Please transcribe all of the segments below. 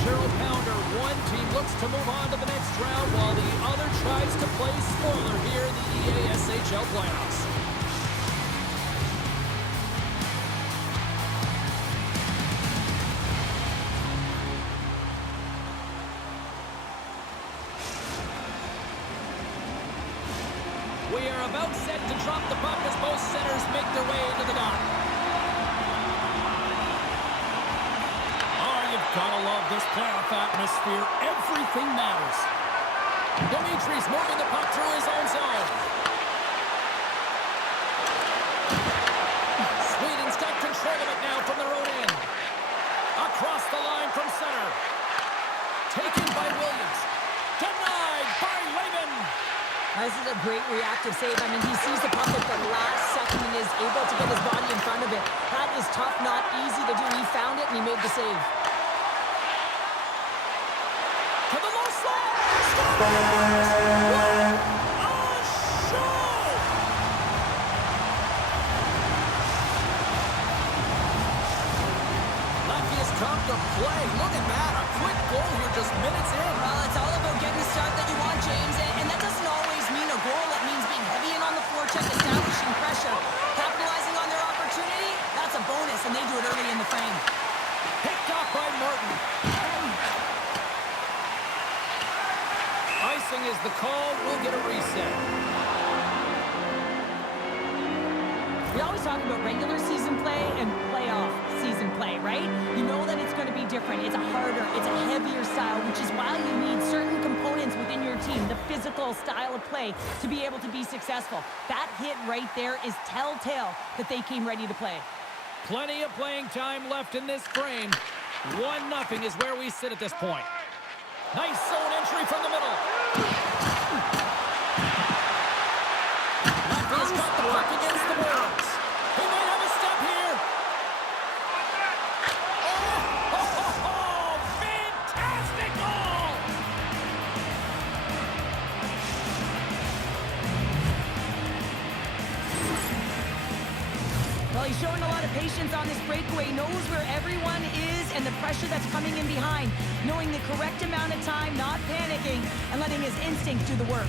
Cheryl Pounder. One team looks to move on to the next round while the other tries to play spoiler here in the EASHL playoffs. We are about set to drop the puck as both centers make their way into the dot. Oh, you've got to love this playoff atmosphere. Everything matters. Dimitri's moving the puck through his own zone. Sweden's got control of it now from their own end. Across the line from center. Taken by Williams. Denied by Lehman. This is a great reactive save. I mean, he sees the puck at the last second and is able to get his body in front of it. That is tough, not easy to do. He found it and he made the save. To the low slot. What a show! Latvia's come to play. Look at that. A quick goal here just minutes in. Well, it's all about getting the start that you want, James. And that doesn't always mean a goal. It means being heavy in on the forecheck, establishing pressure. Capitalizing on their opportunity, that's a bonus, and they do it early in the frame. Picked off by Martin. Icing is the call. We'll get a reset. We always talk about regular season play and playoff season play, right? You know that it's going to be different. It's a harder, it's a heavier style, which is why you need certain components within your team, the physical style of play, to be able to be successful. That hit right there is telltale that they came ready to play. Plenty of playing time left in this frame. 1-0 is where we sit at this point. Nice zone entry from the middle. Latvia's got the puck against the boards. He might have a step here. Oh, fantastic goal! Well, he's showing a lot of patience on this breakaway. He knows where everyone is and the pressure that's coming in behind. Knowing the correct amount of time, not panicking, and letting his instincts do the work.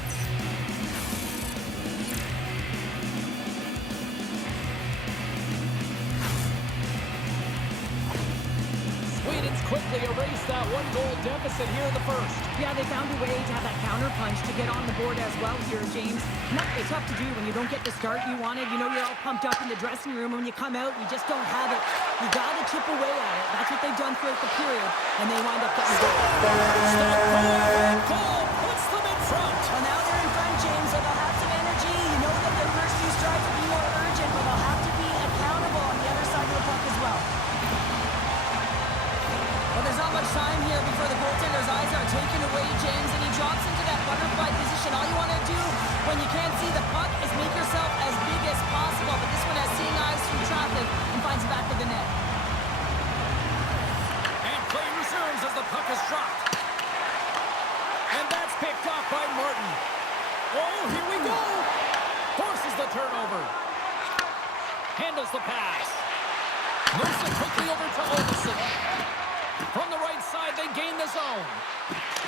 Sweden's quickly erased that one-goal deficit here in the first. Yeah, they found a way to have that counter punch to get on the board as well here, James. And that can be tough to do when you don't get the start you wanted. You know, you're all pumped up in the dressing room, and when you come out, you just don't have it. You got to chip away at it. That's what they've done throughout the period, and they wind up getting goal. Goal puts them in front. Well, now they're in front, James, so they'll have some energy. You know that their first few strides will be more urgent, but they'll have to be accountable on the other side of the puck as well. Well, there's not much time here before the goaltender's eyes are taken away, James, and he drops into that butterfly position. All you want to do when you can't see the puck is make yourself as big as possible, but this one has seeing eyes through traffic and finds the back of the net. And play resumes as the puck is dropped. And that's picked off by Martin. Oh, here we go. Forces the turnover. Handles the pass. Moves it quickly over to Olsen. From the right side, they gain the zone.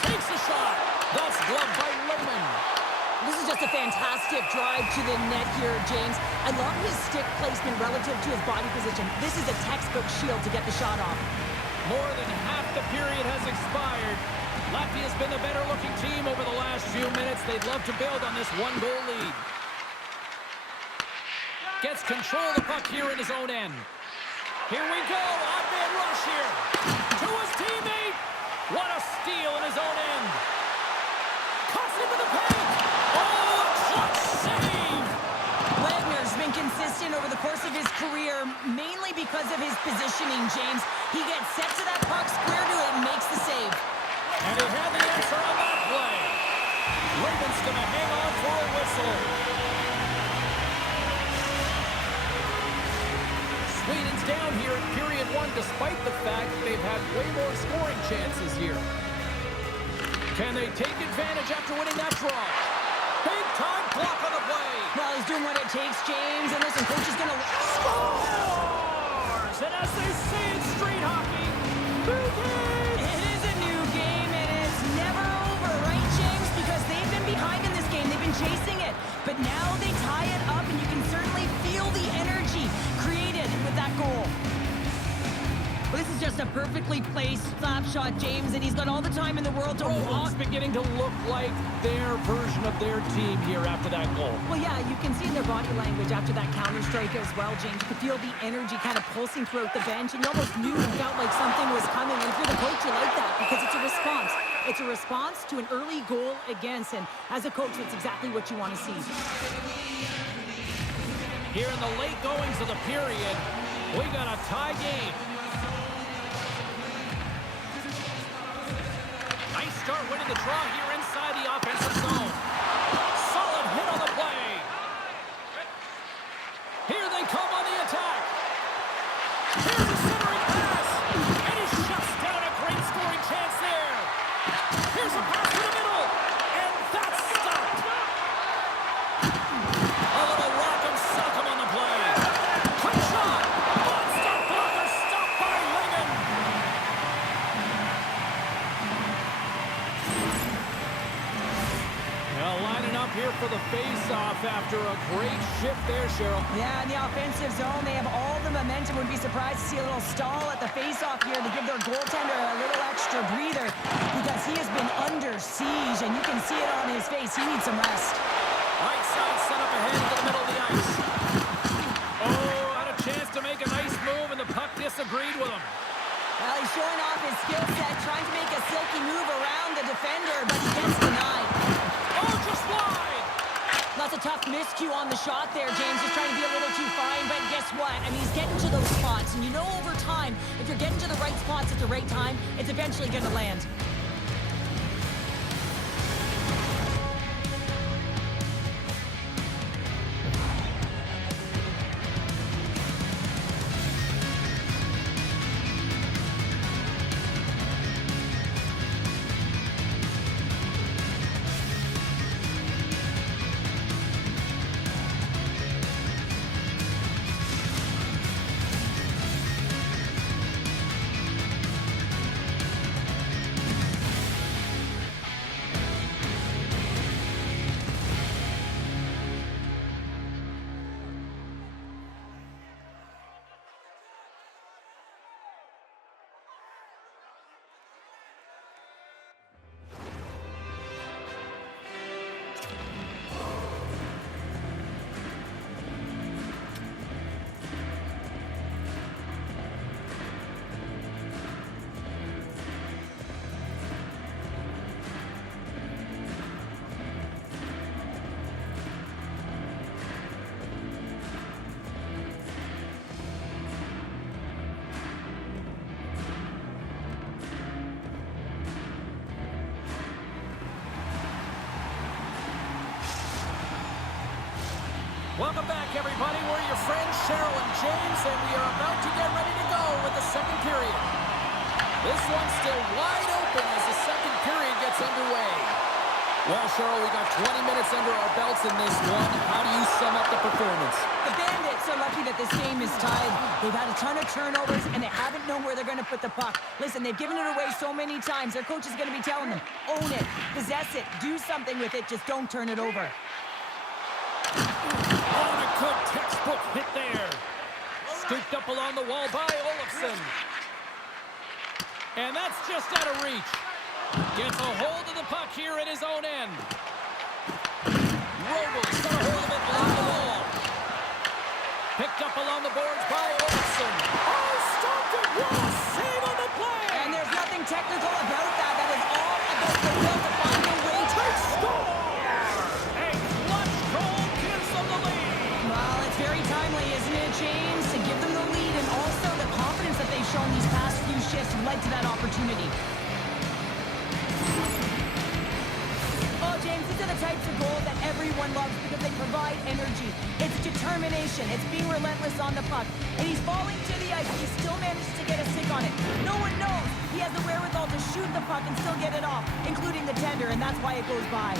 Takes a shot. That's gloved by Lehman. This is just a fantastic drive to the net here, James. I love his stick placement relative to his body position. This is a textbook shield to get the shot off. More than half the period has expired. Latvia's been the better-looking team over the last few minutes. They'd love to build on this one-goal lead. Gets control of the puck here in his own end. Here we go. Odd-man rush here. To his teammate. What a steal in his own end. Cuts into the paint. Oh, a clutch save. Wagner's been consistent over the course of his career, mainly because of his positioning, James. He gets set to that puck, square to it, and makes the save. And he had the answer on that play. Raven's going to hang on for a whistle. Sweden's down here in period one, despite the fact they've had way more scoring chances here. Can they take advantage after winning that draw? Big time block on the play. Well, he's doing what it takes, James. And listen, coach is going to scores! And as they say in street hockey, big hit! It is a been chasing it. But now they tie it up, and you can certainly feel the energy created with that goal. Well, this is just a perfectly placed slap shot, James, and he's got all the time in the world to walk. It's beginning to look like their version of their team here after that goal. Well, yeah, you can see in their body language after that counter strike as well, James. You could feel the energy kind of pulsing throughout the bench, and you almost knew and felt like something was coming. And if you're the coach, you like that because it's a response. It's a response to an early goal against, and as a coach, that's exactly what you want to see. Here in the late goings of the period, we got a tie game. Nice start winning the draw here inside the offensive zone. Solid hit on the play. Here they come on the attack. Here's a centering pass. And he shuts down a great scoring chance there. Here's a pass to the middle. And that's stopped. A little rock'em sock'em on the play. Quick shot. Monster blocker stopped by Lehman. Now lining up here for the face-off after a great shift there, Cheryl. Yeah, in the offensive zone, they have all the momentum. Wouldn't be surprised to see a little stall at the face-off here to give their goaltender a little extra breather because he has been under siege, and you can see it on his face. He needs some rest. Right side set up ahead into the middle of the ice. Oh, had a chance to make a nice move, and the puck disagreed with him. Well, he's showing off his skill set, trying to make a silky move around the defender, but he gets denied. Oh, just wide! That's a tough miscue on the shot there, James. Just trying to be a little too fine, but guess what? I mean, he's getting to those spots, and you know over time, if you're getting to the right spots at the right time, it's eventually going to land. Welcome back, everybody. We're your friends, Cheryl and James, and we are about to get ready to go with the second period. This one's still wide open as the second period gets underway. Well, Cheryl, we got 20 minutes under our belts in this one. How do you sum up the performance? The Bandits are lucky that this game is tied. They've had a ton of turnovers, and they haven't known where they're going to put the puck. Listen, they've given it away so many times. Their coach is going to be telling them, own it, possess it, do something with it, just don't turn it over. On a good textbook hit there. Scooped up along the wall by Olofsson. And that's just out of reach. Gets a hold of the puck here at his own end. Robles got a hold of it along the wall. Picked up along the boards by Olofsson. Oh, stopped it. What a save on the play. And there's nothing technical about that. That is all about the will to find a way to score. A clutch goal gives them the lead. Well, it's very timely, isn't it, James? To give them the lead and also the confidence that they've shown these past few shifts led to that opportunity. Oh, James, these are the types of goals that everyone loves because they provide energy. It's determination. It's being relentless on the puck. And he's falling to the ice. He still manages to get a stick on it. No one knows he has the wherewithal to shoot the puck and still get it off, including the tender, and that's why it goes by.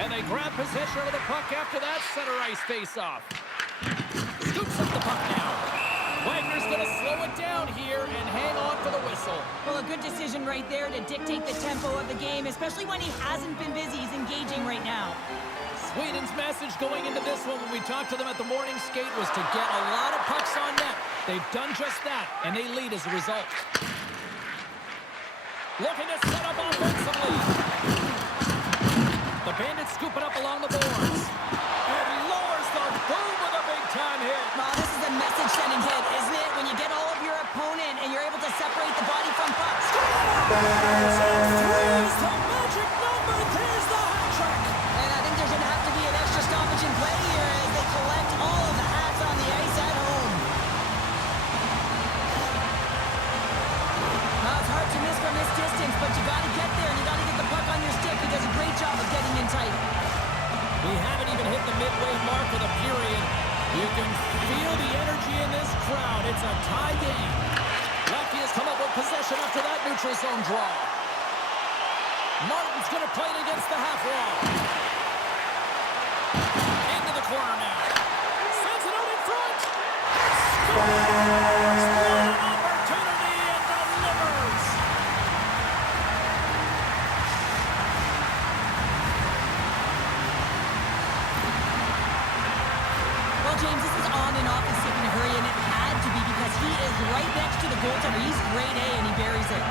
And they grab possession of the puck after that center ice face-off. Scoops up the puck now. Wagner's going to slow it down here and hang on for the whistle. Well, a good decision right there to dictate the tempo of the game, especially when he hasn't been busy. He's engaging right now. Sweden's message going into this one when we talked to them at the morning skate was to get a lot of pucks on net. They've done just that, and they lead as a result. Looking to set up offensively. The Bandits scoop it up along the boards. And lowers the boom with a big-time hit. Well, this is a message-sending hit, isn't it? When you get all of your opponent and you're able to separate the body from pucks. Three's the magic number. There's the hat trick. And I think there's going to have to be an extra stoppage in play here as they collect all of the hats on the ice at home. Now, it's hard to miss from this distance, but you got to get there and you got to get the puck on your stick. He does a great job of getting in tight. We haven't even hit the midway mark of the period. You can feel the energy in this crowd. It's a tie game. Lefty has come up with possession after that neutral zone draw. Martin's going to play it against the half wall. Into the corner now. Sends it out in front. Scores! What an opportunity and delivers. Well, James, this is on and off the stick in a hurry, and it had to be because he is right next to the goaltender. He's grade A, and he buries it.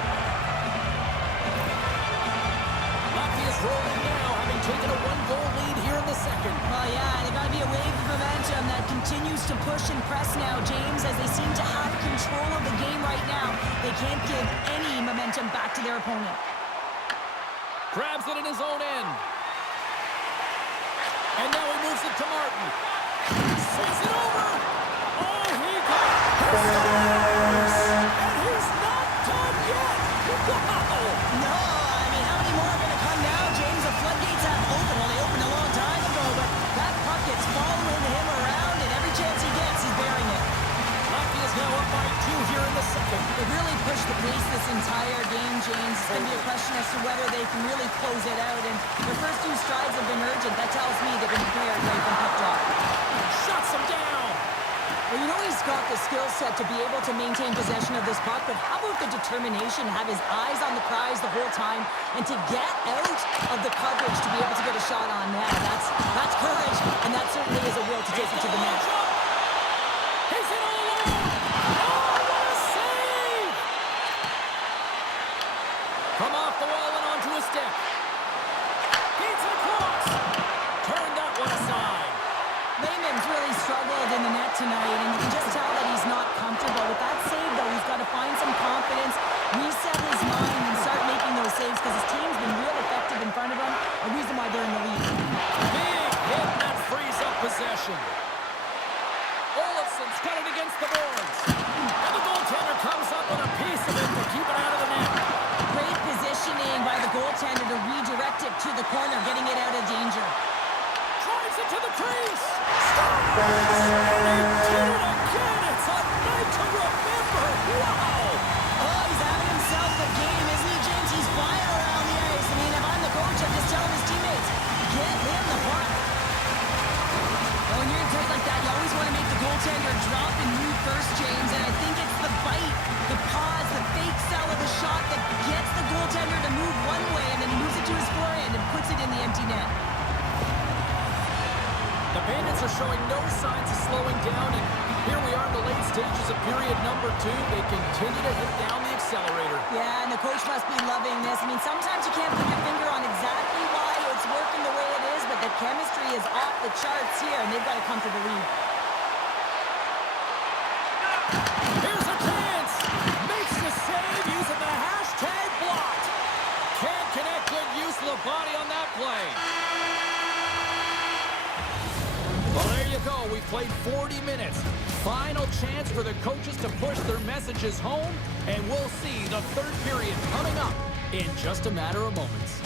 Lefty is rolling now, having taken a one-goal lead here in the second. Well, yeah, they got to be a wave of momentum that continues to push and press now, James, as they seem to have control of the game right now. They can't give any momentum back to their opponent. Grabs it in his own end. And now he moves it to Martin. Sends it over. Oh, he got his and he's not done yet. Wow. No, I mean, how many more are going to come now, James? The floodgates have opened. Well, they opened a long time ago, but that puck is following him around, and every chance he gets, he's bearing it. Lefty is now up by 2 here in the second. They really pushed the pace this entire game, James. It's going to be a question as to whether they can really close it out, and their first 2 strides have been urgent. That tells me they've been prepared right from puck drop. Shuts him down. Well, you know he's got the skill set to be able to maintain possession of this puck, but how about the determination to have his eyes on the prize the whole time and to get out of the coverage to be able to get a shot on net? That's courage, and that certainly is a will to take it to the net. He's in all alone. Oh, what a save! From off the wall and onto a stick. Beats it across. Turned that one aside. Lehman's really struggled in the net tonight, and you can just tell that he's not comfortable. With that save, though, he's got to find some confidence, reset his mind, and start making those saves because his team's been real effective in front of him, a reason why they're in the lead. Big hit that frees up possession. Olafson's got it against the boards. And the goaltender comes up with a piece of it to keep it out of the net. Great positioning by the goaltender to redirect it to the corner, getting it out of danger. Drives it to the crease. Scores! They did it again. It's a night to remember. Wow! Oh, he's having himself a game, isn't he, James? He's flying around the ice. I mean, if I'm the coach, I'm just telling his teammates, get him the puck. Well, when you're in tight like that, you always want to make the goaltender drop and move first, James, and I think it's the bite, the pause, the fake sell of the shot that gets the goaltender to move one way, and then he moves it to his forehand and puts it in the empty net. The Bandits are showing no signs of slowing down, and here we are in the late stages of period number 2. They continue to hit down the accelerator. Yeah, and the coach must be loving this. I mean, sometimes you can't put your finger on exactly why it's working the way it is, but the chemistry is off the charts here, and they've got a comfortable lead. Here's a chance. Makes the save using the hashtag blocked. Can't connect. Good use of the body on that play. Well, there you go. We played 40 minutes. Final chance for the coaches to push their messages home, and we'll see the third period coming up in just a matter of moments.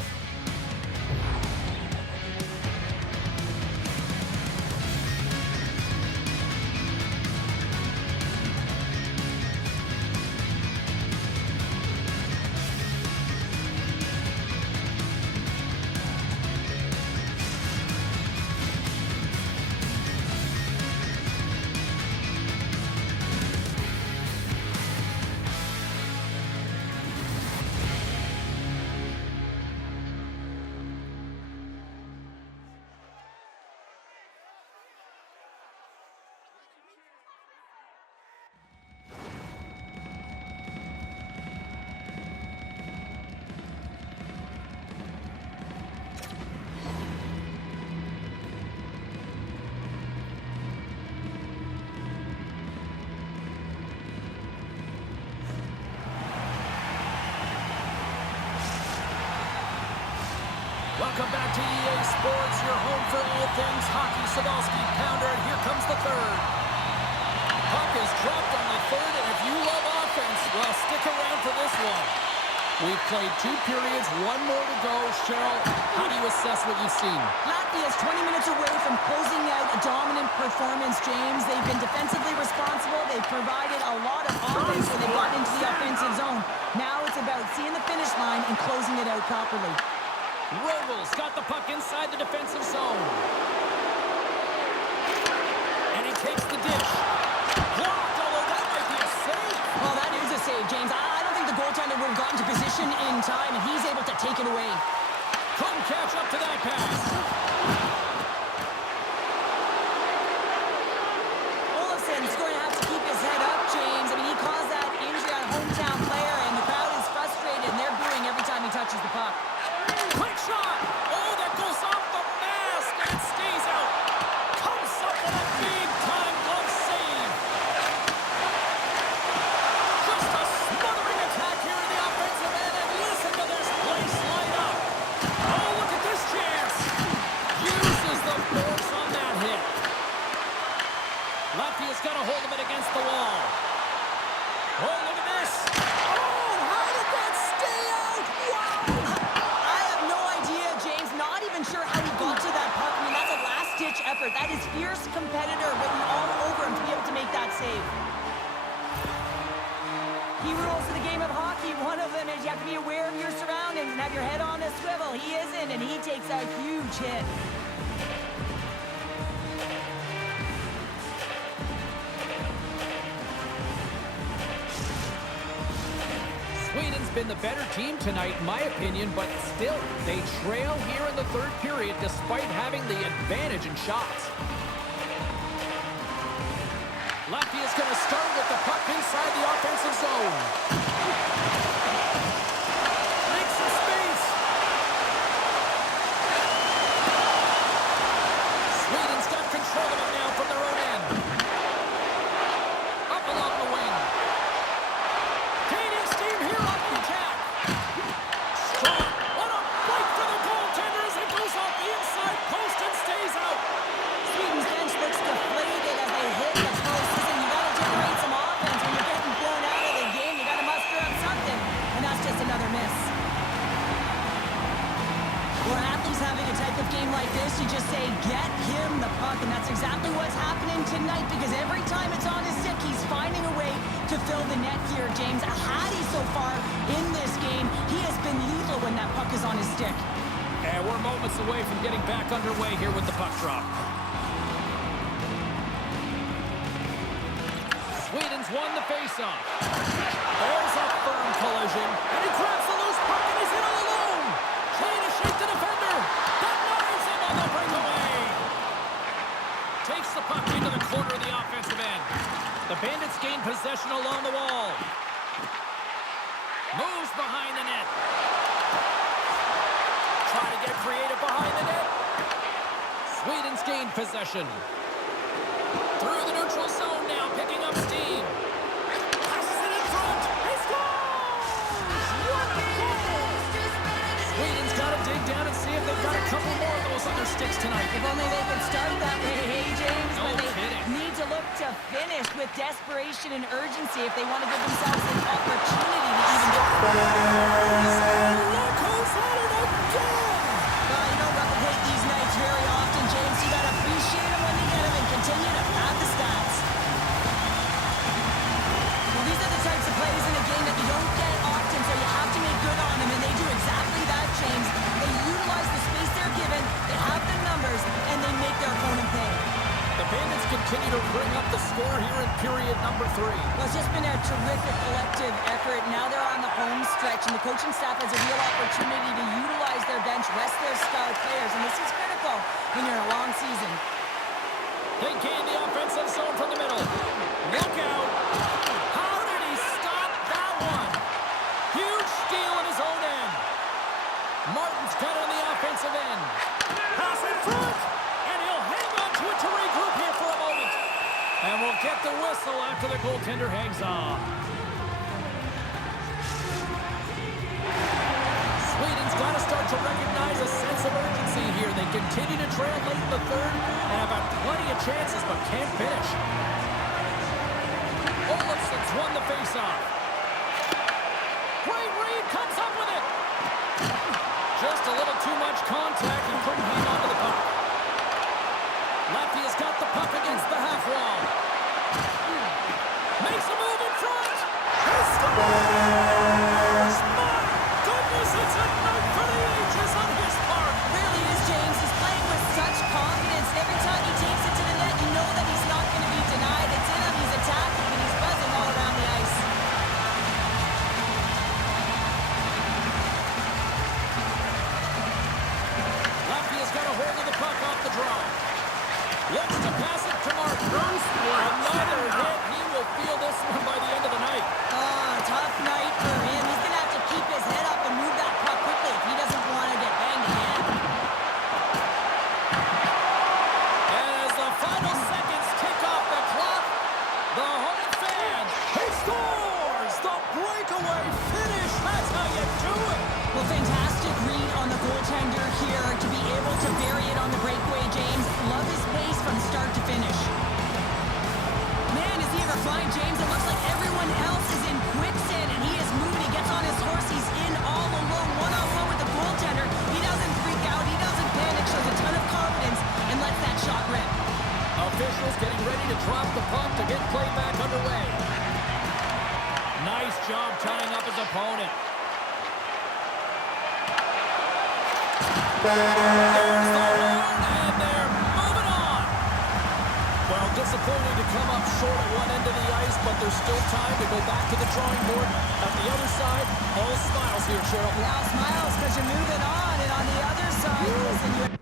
Welcome back to EA Sports, your home for all things hockey. Sabalski, pounder, and here comes the third. Puck is dropped on the third, and if you love offense, well, stick around for this one. We've played 2 periods, 1 more to go. Cheryl, how do you assess what you've seen? Latvia is 20 minutes away from closing out a dominant performance, James. They've been defensively responsible. They've provided a lot of offense when they've gotten into the offensive zone. Now it's about seeing the finish line and closing it out properly. Rogel's got the puck inside the defensive zone. And he takes the dish. Blocked, although that might be a save. Well, that is a save, James. I don't think the goaltender would have gotten to position in time, and he's able to take it away. Couldn't catch up to that pass. Olafson's going to have to keep his head up, James. I mean, he caused that injury on a hometown player, and the crowd is frustrated, and they're booing every time he touches the puck. Quick shot! Oh, that goes off the mask, and it stays out. Comes up with a big-time glove save. Just a smothering attack here in the offensive end, and listen to this place light up. Oh, look at this chance. Uses the force on that hit. Latvia's got a hold of it against the wall. Oh, look at this. Oh, how did that stay out? Wow! I have no idea, James. Not even sure how he got to that puck. I mean, that's a last-ditch effort. That is fierce competitor written all over him to be able to make that save. Key rules of the game of hockey. One of them is you have to be aware of your surroundings and have your head on a swivel. He isn't, and he takes a huge hit. Sweden's been the better team tonight, in my opinion, but still, they trail here in the third period despite having the advantage in shots. Latvia's going to start with the puck inside the offensive zone. Makes some space. Sweden's got control of it now from their own end. Up along the wing. Gaining steam here on the attack. Strong. What a break for the goaltender as it goes off the inside post and stays out. Sweden's bench looks deflated as they hit the post. Listen, you got to generate some offense when you're getting blown out of the game. You got to muster up something, and that's just another miss. When athletes having a type of game like this, you just say, get him the puck, and that's exactly what's happening tonight because every time it's on his stick, he's finding a way to fill the net here, James. Hattie so far in this game, he has been lethal when that puck is on his stick. And we're moments away from getting back underway here with the puck drop. Sweden's won the faceoff. There's a firm collision, and he grabs the loose puck, and he's in all alone. Trying to shake the defender. Denies him on the breakaway. Takes the puck into the corner of the offensive end. The Bandits gain possession along the wall. Moves behind the net. Try to get creative behind the net. Sweden's gained possession. Through the neutral zone now, picking up steam. Passes it in front. He scores! What a goal! Sweden's got to dig down and see if they've got a couple more of those on their sticks tonight. If only they could start that way, hey, James. No but they kidding. need to look to finish with desperation and urgency if they want to give themselves an opportunity to even get... Look who's at it again! Well, you don't replicate these nights very often, James. You got to appreciate them when you get them and continue to pad the stats. Well, these are the types of plays in a game that you don't get often, so you have to make good on them, and they do exactly that, James. They utilize the space they're given, they have the numbers, and they make their opponent pay. The Bandits continue to bring up the score here in period number 3. Well, it's just been a terrific collective effort. Now they're on the home stretch, and the coaching staff has a real opportunity to utilize their bench, rest their star players, and this is critical when you're in a long season. They gain the offensive zone from the middle. Look out! How did he stop that one? Huge steal in his own end. Martin's got it on the offensive end. Pass in front! And he'll hang on to it to regroup here for a moment. And we'll get the whistle after the goaltender hangs on. Sweden's got to start to recognize a sense of urgency here. They continue to trail late in the third and have had plenty of chances but can't finish. Olafson's won the faceoff. Great read, comes up with it. Just a little too much contact and couldn't hang on to the puck. Latvia's got the puck against the half wall. Makes a move in front. He scores! My goodness, it's a night for the ages on his part. Really is, James. He's playing with such confidence. Every time he takes it to the net, you know that he's not going to be denied. It's in him, he's attacking, and he's buzzing all around the ice. Latvia's got a hold of the puck off the draw. Looks to pass it to Martin. Another hit. He will feel this one by the end of the night. Tough night for him. He's going to have to keep his head up and move that puck quickly if he doesn't want to get banged again. And as the final seconds tick off the clock, the home fan, he scores! The breakaway finish. That's how you do it. Well, fantastic read on the goaltender here to be able to bury it on the breakaway, James. Love his pace from start to finish. Man, is he ever flying, James? It looks like everyone else is in quicksand, and he is moving. He gets on his horse. He's in all alone, one-on-one with the goaltender. He doesn't freak out. He doesn't panic. Shows a ton of confidence and lets that shot rip. Officials getting ready to drop the puck to get play back underway. Nice job tying up his opponent. There's the horn, and they're moving on. Well, disappointing to come up short at one end of the ice, but there's still time to go back to the drawing board. At the other side, all smiles here, Cheryl. Yeah, smiles because you're moving on. And on the other side, listen, you...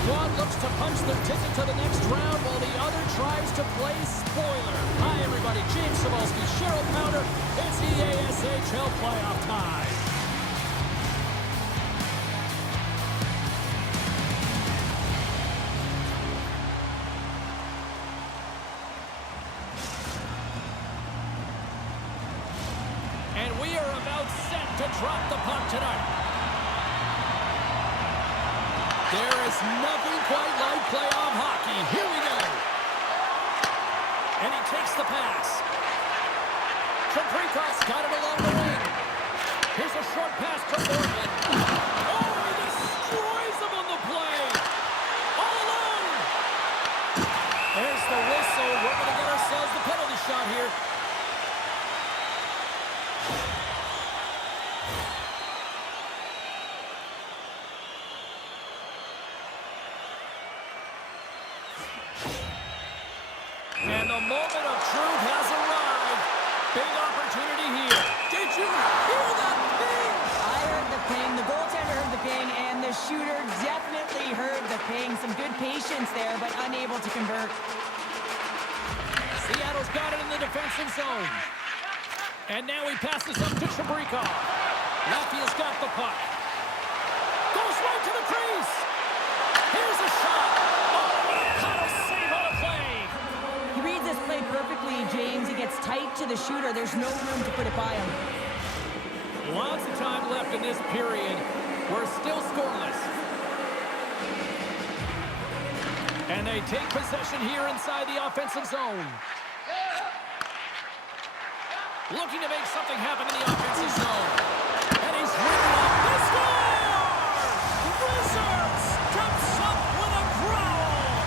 Squad looks to punch their ticket to the next round while the other tries to play spoiler. Hi, everybody. James Cebulski, Cheryl Pounder. It's EASHL playoff time. And we are about set to drop the puck tonight. There is nothing quite like playoff hockey. Here we go. And he takes the pass. Chaprikov's got it along the wing. Here's a short pass to Morgan. Oh, he destroys him on the play. And the moment of truth has arrived. Big opportunity here. Did you hear that ping? I heard the ping, the goaltender heard the ping, and the shooter definitely heard the ping. Some good patience there, but unable to convert. Seattle's got it in the defensive zone. And now he passes up to Shabrikov. Latvia's got the puck. Goes right to the crease. Here's a shot. Oh, what a save on a play. He reads this play perfectly, James. He gets tight to the shooter. There's no room to put it by him. Lots of time left in this period. We're still scoreless. And they take possession here inside the offensive zone. Looking to make something happen in the offensive zone. And he's ridden up. They score! Wizards jumps up with a growl.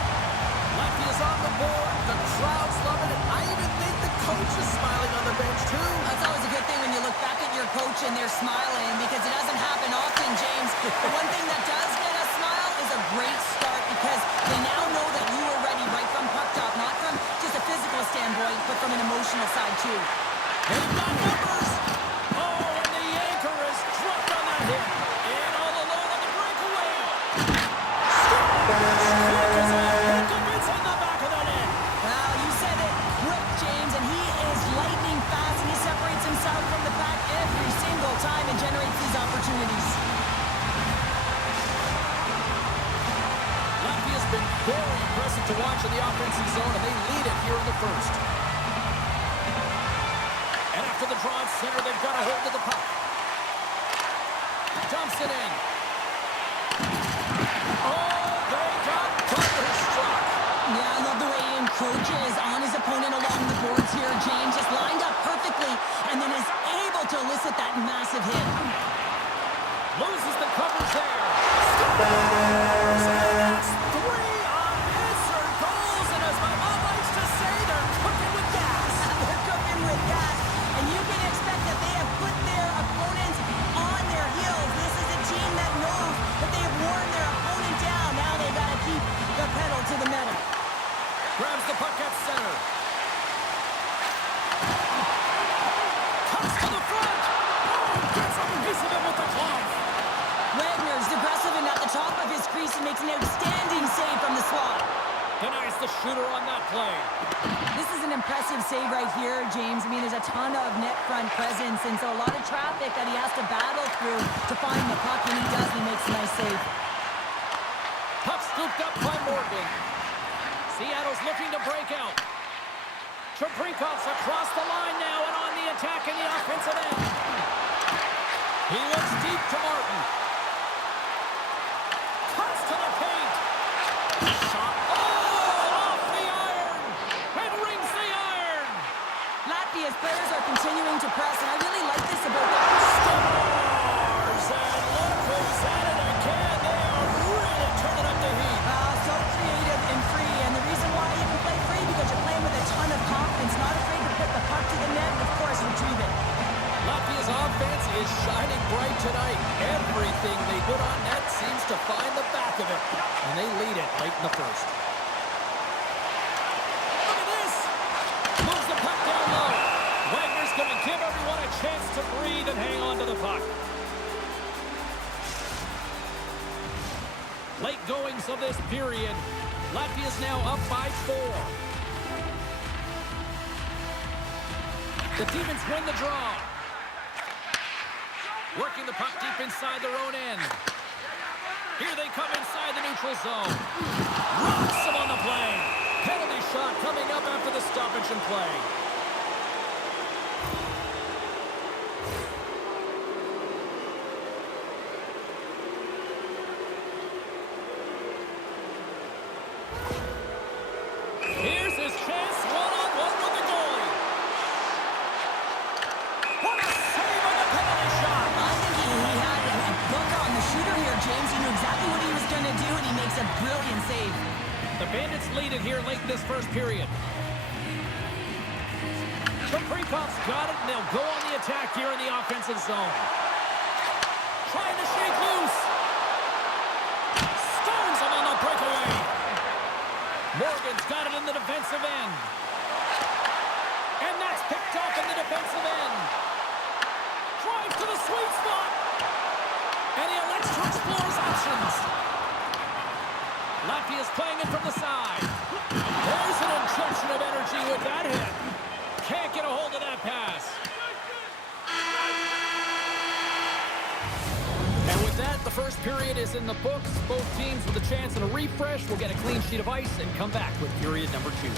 Latvia's on the board. The crowd's loving it. I even think the coach is smiling on the bench, too. That's always a good thing when you look back at your coach and they're smiling, because it doesn't happen often, James. The one thing that does get a smile is a great start, because they now know that you were ready right from puck drop, not from just a physical standpoint, but from an emotional side, too. They've got numbers. Oh, and the anchor is dropped on that hit. In all alone on the breakaway. Quick as a hiccup, it's in the back of the net. Well, you said it, quick, James, and he is lightning fast, and he separates himself from the pack every single time and generates these opportunities. Latvia's been very impressive to watch in the offensive zone, and they lead it here in the first. And after the draw at center, they've got a hold of the puck. Dumps it in. Oh, they got thunderstruck. Yeah, I love the way he encroaches on his opponent along the boards here. James just lined up perfectly and then is able to elicit that massive hit. Loses the coverage there. Scores! And that's 3 unanswered goals. And as my mom likes to say, they're cooking with gas. They're cooking with gas. And you can expect that they have put their opponents on their heels. This is a team that knows that they have worn their opponent down. Now they've got to keep the pedal to the metal. Grabs the puck at center. Cuts to the front. Oh, gets a piece of it with the glove. Wagner's aggressive and at the top of his crease and makes an outstanding save from the slot. Denies the shooter on that play. This is an impressive save right here, James. I mean, there's a ton of net front presence, and so a lot of traffic that he has to battle through to find the puck, and he does. He makes a nice save. Puck scooped up by Morgan. Seattle's looking to break out. Shabrikov's across the line now and on the attack in the offensive end. He looks deep to Martin. Cuts to the paint. Shot. Oh, off the iron. And rings the iron. Latvia's players are continuing to press, and I really like this about them. Stars. And look who's at it again. They are really turning up the heat. So creative and free, and the reason why you can play free because you're playing with a ton of confidence, not afraid to put the puck to the net, and of course retrieve it. Latvia's offense is shining bright tonight. Everything they put on net seems to find the back of it, and they lead it late in the first. Look at this! Moves the puck down low. Wagner's going to give everyone a chance to breathe and hang on to the puck. Late goings of this period. Latvia's now up by 4. The Demons win the draw. Working the puck deep inside their own end. Here they come inside the neutral zone. Rocks them on the play. Penalty shot coming up after the stoppage in play. Here's his chance, one-on-one with the goalie. What a save on the penalty shot! I think he had a book on the shooter here, James. He knew exactly what he was going to do, and he makes a brilliant save. The Bandits lead it here late in this first period. Shabrikov's got it, and they'll go on the attack here in the offensive zone. trying to shake loose. Stones him on the breakaway. Morgan's got it in the defensive end. And that's picked off in the defensive end. Drives to the sweet spot. And he elects to explore his options. Latvia's playing it from the side. There's an injection of energy with that hit. Can't get a hold of that pass. And with that, the first period is in the books. Both teams with a chance and a refresh will get a clean sheet of ice and come back with period number 2.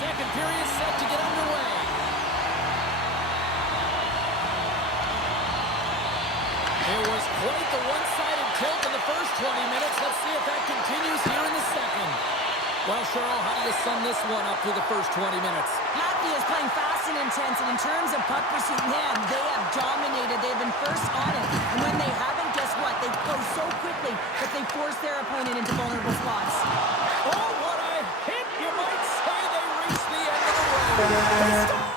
Second period set to get underway. It was quite the one-sided tilt in the first 20 minutes. Let's see if that continues here in the second. Well, Cheryl, how do you sum this one up through the first 20 minutes? Latvia is playing fast and intense, and in terms of puck pursuit, man, they have dominated. They've been first on it. And when they haven't, guess what? They go so quickly that they force their opponent into vulnerable spots. Oh, what a hit! You might say they reached the end of the road.